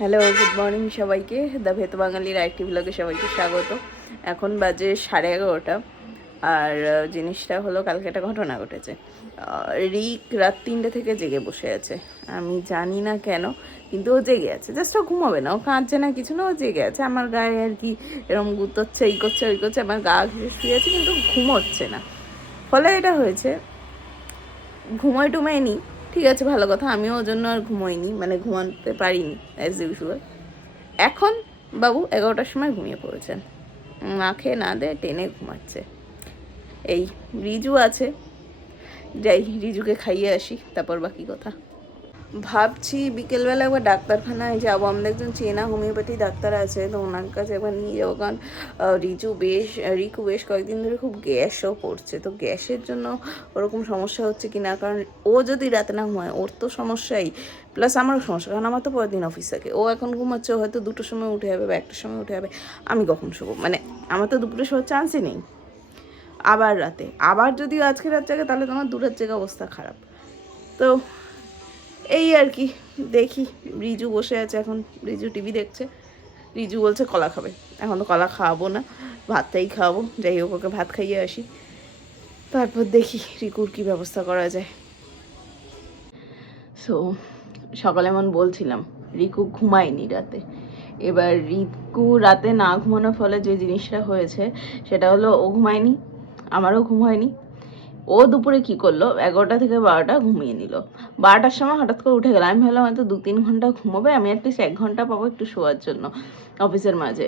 Hello, good morning সবাইকে। The ভেত বাঙালির আরেকটি ব্লগে সবাইকে স্বাগত। এখন বাজে 11:30 আর জিনিসটা হলো কালকে একটা ঘটনা ঘটেছে। রিক রাত 3টে থেকে জেগে বসে আছে। আমি জানি না কেন, কিন্তু ও জেগে আছে। জাস্ট ও ঘুমাবে না, ও কাঁদছে না, কিছু না, ও জেগে আছে। আমার গায়ে আর কি এরকম গুতোচ্ছে, এই করছে ওই করছে, আমার গা ঘিরে শুয়ে আছে, কিন্তু ঘুমোচ্ছে না। ফলে এটা হয়েছে, ঘুমোয় টুমায়নি, ঠিক আছে, ভালো কথা। আমিও ওর জন্য আর ঘুমোইনি, মানে ঘুমাতে পারিনি অ্যাজ ইউজুয়াল। এখন বাবু 11টার সময় ঘুমিয়ে পড়েছেন, না খেয়ে না দে টেনে ঘুমাচ্ছে। এই রিজু আছে, যাই রিজুকে খাইয়ে আসি, তারপর বাকি কথা। ভাবছি বিকেলবেলা একবার ডাক্তারখানায় যাবো। আমাদের একজন চেনা হোমিওপ্যাথি ডাক্তার আছে, তো ওনার কাছে একবার নিয়ে যাবো। কারণ রিকু বেশ কয়েকদিন ধরে খুব গ্যাসও করছে। তো গ্যাসের জন্য ওরকম সমস্যা হচ্ছে কি না, কারণ ও যদি রাতে না ঘুমায় ওর তো সমস্যাই, প্লাস আমারও সমস্যা। কারণ আমার তো পরের দিন অফিস থাকে। ও এখন ঘুমাচ্ছে, হয়তো 2টোর সময় উঠে যাবে বা 1টার সময় উঠে যাবে। আমি কখন শোবো? মানে আমার তো দুপুরে শোয়ার চান্সই নেই। আবার রাতে, আবার যদি আজকে রাত জাগে তাহলে তোমার দূরের জায়গা অবস্থা খারাপ। তো এই আর কি, দেখি। রিজু বসে আছে এখন, রিজু টিভি দেখছে। রিজু বলছে কলা খাবে। এখন তো কলা খাওয়াবো না, ভাতটাই খাওয়াবো। যাই হোক, ওকে ভাত খাইয়ে আসি, তারপর দেখি রিকুর কী ব্যবস্থা করা যায়। সো সকালে এমন বলছিলাম, রিকু ঘুমায়নি রাতে। এবার রিকু রাতে না ঘুমানোর ফলে যে জিনিসটা হয়েছে সেটা হলো, ও ঘুমায়নি, আমারও ঘুম হয়নি। ও দুপুরে কি করলো, 11টা থেকে 12টা ঘুমিয়ে নিল। 12টার সময় হঠাৎ করে উঠে গেল। আমি ভাবলাম হয়তো 2-3 ঘন্টা ঘুমোবে, আমি অ্যাটলিস্ট 1 ঘন্টা পাবো একটু শোয়ার জন্য অফিসের মাঝে।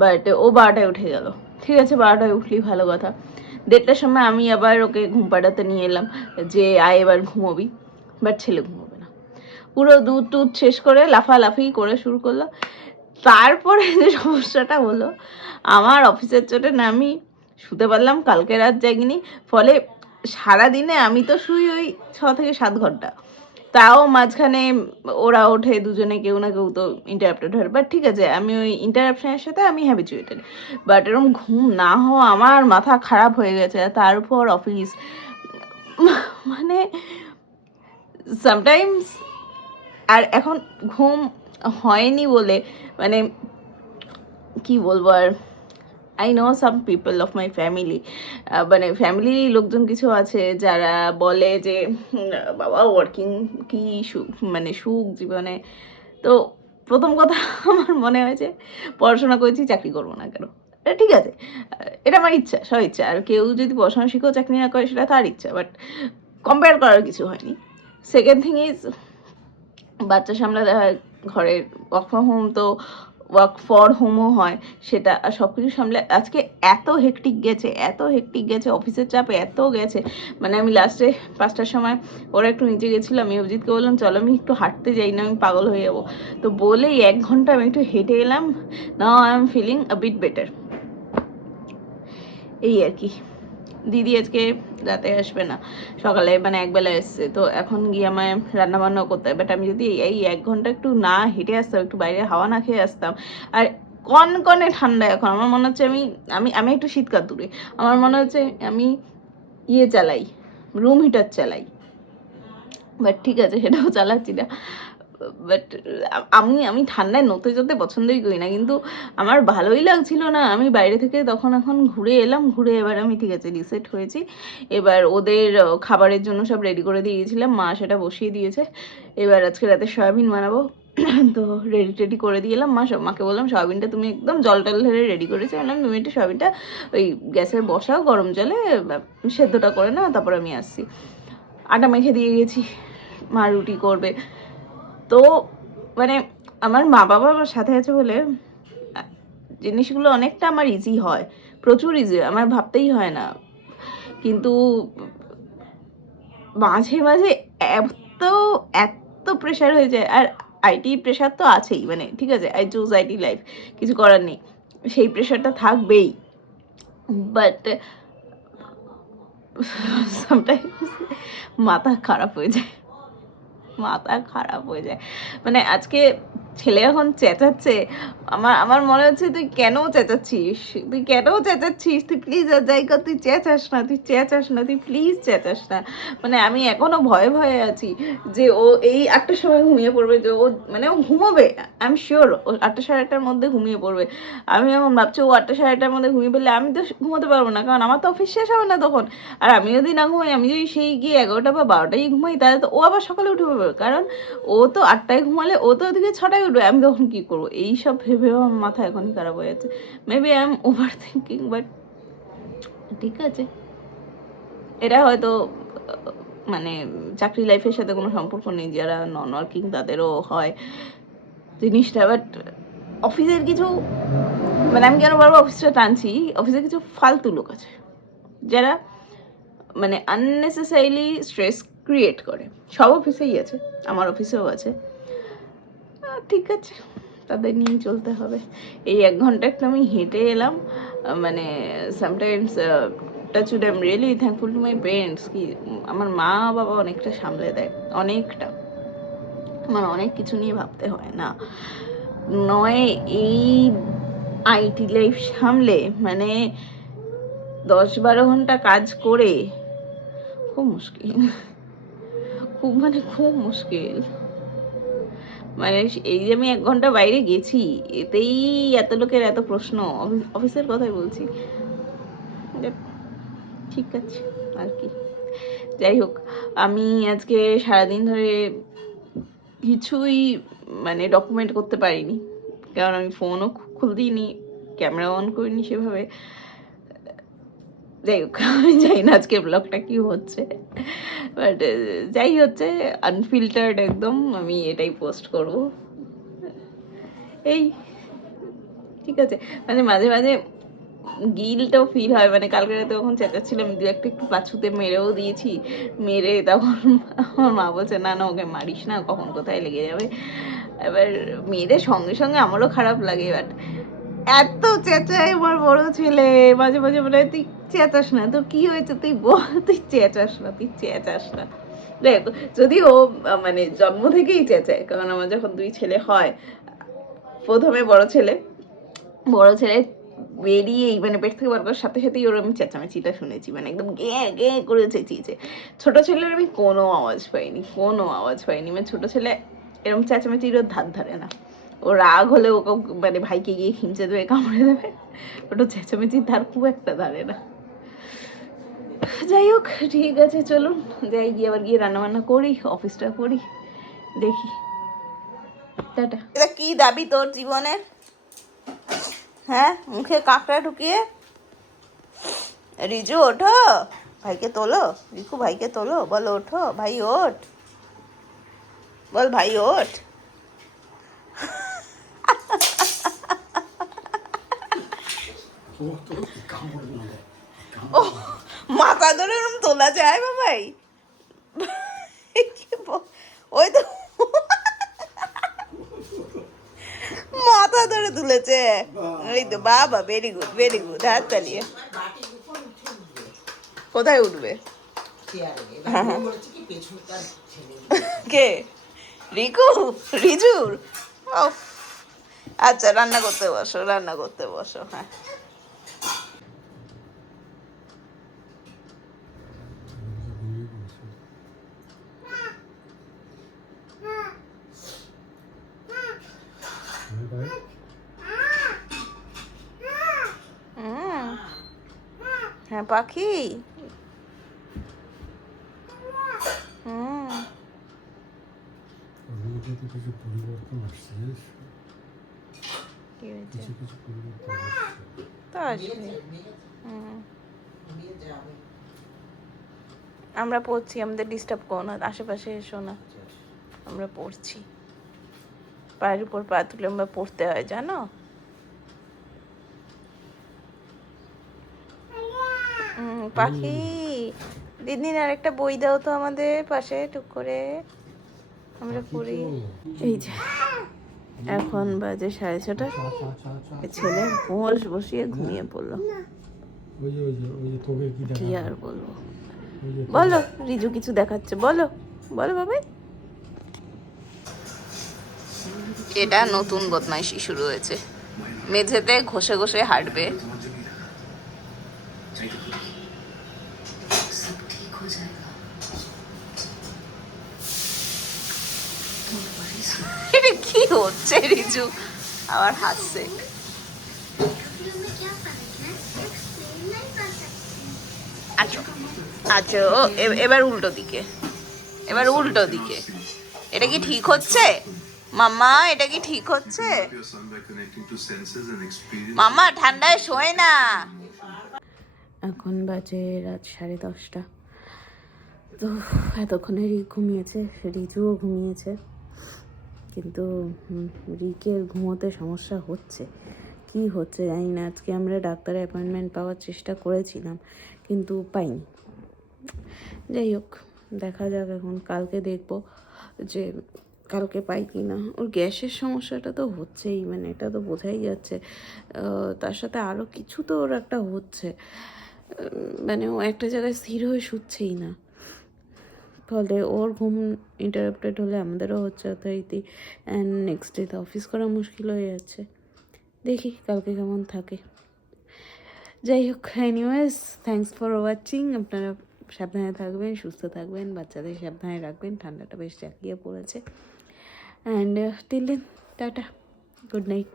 বাট ও 12টায় উঠে গেল। ঠিক আছে, 12টায় উঠলেই ভালো কথা। 1:30টার সময় আমি আবার ওকে ঘুম পাড়াতে নিয়ে এলাম, যে আয় এবার ঘুমোবি। বাট ছেলে ঘুমোবে না, পুরো দুধ টুধ শেষ করে লাফালাফি করে শুরু করলো। তারপরে যে সমস্যাটা হলো, আমার অফিসের চোটে না আমি শুতে পারলাম, কালকে রাত জাগিনি। ফলে সারাদিনে আমি তো শুই ওই 6 থেকে 7 ঘন্টা। তাও মাঝখানে ওরা ওঠে দুজনে, কেউ না কেউ তো ইন্টারাপ্টেড হয়। বাট ঠিক আছে, আমি ওই ইন্টারাপশনের সাথে আমি হ্যাবিচুয়েটেড। বাট এরকম ঘুম না হওয়া, আমার মাথা খারাপ হয়ে গেছে। তার উপর অফিস, মানে সামটাইমস। আর এখন ঘুম হয়নি বলে, মানে কি বলবো আর, I know some people of my family, মানে ফ্যামিলির লোকজন কিছু আছে যারা বলে যে বাবা ওয়ার্কিং কি সুখ, মানে সুখ জীবনে। তো প্রথম কথা আমার মনে হয়েছে, পড়াশোনা করেছি, চাকরি করবো না কেন? এটা ঠিক আছে, এটা আমার ইচ্ছা, সব ইচ্ছা। আর কেউ যদি পড়াশোনা শিখেও চাকরি না করে সেটা তার ইচ্ছা, বাট কম্পেয়ার করার কিছু হয়নি। সেকেন্ড থিং ইজ, বাচ্চা সামলাতে হয়, ঘরের ওয়ার্ক ফ্রম হোম তো ওয়ার্ক ফর হোমও হয়, সেটা সব কিছু সামলে আজকে এত হেক্টিক গেছে, এত হেক্টিক গেছে, অফিসের চাপে এত গেছে। মানে আমি লাস্টে 5টার সময় ওরা একটু নিচে গেছিলাম, আমি অভিজিৎকে বললাম চলো আমি একটু হাঁটতে যাই, না আমি পাগল হয়ে যাবো। তো বলেই 1 ঘন্টা আমি একটু হেঁটে এলাম। Now I am feeling a bit better. এই আর কি। দিদি আজকে রাতে আসবে না, সকালে মানে একবেলা এসছে। তো এখন গিয়ে আমায় রান্না বান্নাও করতে হয়। বাট আমি যদি এই 1 ঘন্টা একটু না হেঁটে আসতাম, একটু বাইরে হাওয়া না খেয়ে আসতাম। আর কনকনে ঠান্ডা এখন, আমার মনে হচ্ছে আমি আমি আমি একটু শীতকাল দূরে, আমার মনে হচ্ছে আমি চালাই, রুম হিটার চালাই। বাট ঠিক আছে, সেটাও চালাচ্ছি না। বাট আমি আমি ঠান্ডায় নড়তে চড়তে পছন্দই করি না, কিন্তু আমার ভালোই লাগছিল না। আমি বাইরে থেকে তখন এখন ঘুরে এলাম, ঘুরে এবার আমি ঠিক আছে রিসেট হয়েছি। এবার ওদের খাবারের জন্য সব রেডি করে দিয়ে গেছিলাম, মা সেটা বসিয়ে দিয়েছে। এবার আজকে রাতে সয়াবিন বানাবো, তো রেডি করে দিয়ে এলাম। মাকে বললাম সয়াবিনটা তুমি একদম জল টল ঢেলে রেডি করেছি, বললাম তুমি একটু সয়াবিনটা ওই গ্যাসে বসাও, গরম জলে সেদ্ধটা করে নাও, তারপর আমি আসছি। আটা মেখে দিয়ে গেছি, মা রুটি করবে। তো মানে আমার মা বাবা আমার সাথে আছে বলে জিনিসগুলো অনেকটা আমার ইজি হয়, প্রচুর ইজি, আমার ভাবতেই হয় না। কিন্তু মাঝে মাঝে এত এত প্রেশার হয়ে যায়। আর আইটি প্রেশার তো আছেই, মানে ঠিক আছে, আই চুজ আইটি লাইফ, কিছু করার নেই, সেই প্রেশারটা থাকবেই। বাট সামটাইমস মাথা খারাপ হয়ে যায়, মাথা খারাপ হয়ে যায়। মানে আজকে ছেলে এখন চেঁচাচ্ছে, আমার আমার মনে হচ্ছে তুই কেন চেঁচাচ্ছিস, তুই প্লিজ আর যাই কর, তুই চেঁচাস না, তুই প্লিজ চেঁচাস না। মানে আমি এখনো ভয়ে ভয়ে আছি যে ও এই 8টার সময় ঘুমিয়ে পড়বে, যে ও মানে ও ঘুমোবে, আই এম শিওর ও 8টা সাড়ে 8টার মধ্যে ঘুমিয়ে পড়বে। আমি এখন ভাবছি ও 8টা সাড়ে 8টার মধ্যে ঘুমিয়ে পড়লে আমি তো ঘুমোতে পারবো না, কারণ আমার তো অফিস শেষ হবে না তখন। আর আমি যদি না ঘুমাই, আমি যদি সেই গিয়ে 11টা বা 12টায় ঘুমাই, তাহলে তো ও আবার সকালে উঠে পড়বে, কারণ ও তো 8টায় ঘুমালে ও তো ওদিকে 6টায় উঠবে, আমি তখন কি করবো? এইসব ভেবেও আমার মাথা এখনই খারাপ হয়ে যাচ্ছে। Maybe I am over thinking, but ঠিক আছে, এটা হয়তো মানে চাকরি লাইফের সাথে কোনো সম্পর্ক নেই, যারা নন ওয়ার্কিং তাদেরও হয় জিনিসটা। বাট অফিসের কিছু, মানে আমি কেন বারবার অফিসটা টানছি, অফিসে কিছু ফালতু লোক আছে যারা মানে আননেসেসারিলি স্ট্রেস ক্রিয়েট করে। সব অফিসেই আছে, আমার অফিসেও আছে। ঠিক আছে, তাদের নিয়েই চলতে হবে। এই 1 ঘন্টা একটু আমি হেঁটে এলাম, মানে sometimes touch wood, I am really thankful to my parents, কি আমার মা বাবা অনেকটা সামলে দেয়, অনেকটা। আমার অনেক কিছু নিয়ে ভাবতে হয় না, নয় এই আইটি লাইফ সামলে, মানে 10-12 ঘন্টা কাজ করে খুব মুশকিল, খুব মুশকিল। মানে এই যে আমি 1 ঘন্টা বাইরে গেছি, এতেই এত লোকের এত প্রশ্ন, অফিসের কথাই বলছি। ঠিক আছে, আর কি। যাই হোক, আমি আজকে সারাদিন ধরে কিছুই মানে ডকুমেন্ট করতে পারিনি, কারণ আমি ফোনও খুলতেইনি, ক্যামেরা অন করিনি সেভাবে। যাই হোক, আমি জানি না আজকে ব্লগটা কি হচ্ছে, বাট যাই হচ্ছে, আনফিল্টার্ড একদম আমি এটাই পোস্ট করব। এই ঠিক আছে, মানে মাঝে মাঝে গিলটাও ফিল হয়, মানে কালকে রাতে যখন চেঁচাচ্ছিলাম, দু একটা একটু পাছুতে মেরেও দিয়েছি, মেরে তখন আমার মা বলছে না না ওকে মারিস না, কখন কোথায় লেগে যাবে। এবার মেয়েদের সঙ্গে সঙ্গে আমারও খারাপ লাগে, বাট এত চেঁচায় আমার বড় ছেলে, মাঝে মাঝে বলে তুই চেঁচাস না, তোর কি হয়েছে তুই বল, তুই চেঁচাস না। দেখ, যদি ও মানে জন্ম থেকেই চেঁচায়, কারণ আমার যখন 2 ছেলে হয়, প্রথমে বড় ছেলে বেরিয়েই মানে পেট থেকে বার করার সাথে সাথেই ওর আমি চেঁচামেচিটা শুনেছি, মানে একদম গে করে চেঁচিয়েছে। ছোট ছেলের আমি কোনো আওয়াজ পাইনি, মানে ছোট ছেলে এরকম চেঁচামেচির ওর ধার ধারে না। ও রাগ হলে ওকে মানে ভাইকে গিয়ে খিমচে দেবে, কামড়ে দেবে, ওটা চেঁচামেচির ধার খুব একটা ধারে না। যাই হোক, ঠিক আছে, চলুন যাই, গিয়ে আবার গিয়ে রান্নাবান্না করি, অফিসটা করি, দেখি। টাটা। এটা কি দাবি তোর জীবনের? হ্যাঁ, মুখে কাঁকড়া ঢুকিয়ে। রিজু ওঠো, ভাইকে তোলো, রিকু ভাইকে তোলো, বলো ওঠো ভাই ওঠ, বল ভাই ওঠ। ও মাথা ধরে ওরম তোলা যায় বাবাই? ওই তো মাথা ধরে তুলেছে, এই তো বাবা, ভেরি গুড, হাত তালিয়ে। কোথায় উঠবে? কে? রিজুর? আচ্ছা, রান্না করতে বসো। হ্যাঁ, হ্যাঁ পাখি, আমরা পড়ছি, আমাদের ডিস্টার্ব করো না, আশেপাশে এসো না, আমরা পড়ছি, পায়ের উপর পা তুলে আমরা পড়তে হয়, জানো? পাখি, দিদিন আর একটা বই দাও তো আমাদের পাশে, টুক করে আমরা পড়ি। এই যে এখন বাজে 6:30, ছেলে বসিয়ে ঘুমিয়ে পড়লো। কি আর বলবো, বলো রিজু কিছু দেখাচ্ছে, বলো বাবাই। এটা নতুন বদমাইশি শুরু হয়েছে। মেঝেতে ঘষে ঘষে হাঁটবে। सब ठीक हो जाएगा तुम वरिस मत এটা কি হচ্ছে রিজু আবার হাসছে। करो में क्या फर्क है एक्सप्लेन नहीं कर सकती আচ্ছা আচ্ছা এবার উল্টো দিকে, এবার উল্টো দিকে। এটা কি ঠিক হচ্ছে মাম্মা? এটা কি ঠিক হচ্ছে মাম্মা? ঠান্ডায় শোয় না। এখন বাজে রাত 10:30। তো এতক্ষণে রিক ঘুমিয়েছে, রিজুও ঘুমিয়েছে, কিন্তু রিকের ঘুমোতে সমস্যা হচ্ছে। কি হচ্ছে জানি না। আজকে আমরা ডাক্তারের অ্যাপয়েন্টমেন্ট পাওয়ার চেষ্টা করেছিলাম কিন্তু পাইনি। যাই হোক, দেখা যাক, এখন কালকে দেখব যে কালকে পাই কি না। ওর গ্যাসের সমস্যাটা তো হচ্ছেই, মানে এটা তো বোঝাই যাচ্ছে। তার সাথে আরও কিছু তো ওর একটা হচ্ছে, মানে ও একটা জায়গায় স্থির হয়ে শুচ্ছেই না। ফলে ওর ঘুম ইন্টারাপ্টেড হলে আমাদেরও হচ্ছে যথারীতি, অ্যান্ড নেক্সট ডেতে অফিস করা মুশকিল হয়ে যাচ্ছে। দেখি কালকে কেমন থাকে। যাই হোক, এনিওয়েজ থ্যাঙ্কস ফর ওয়াচিং। আপনারা সাবধানে থাকবেন, সুস্থ থাকবেন, বাচ্চাদের সাবধানে রাখবেন, ঠান্ডাটা বেশ জাঁকিয়ে পড়েছে। And till then, tata, good night.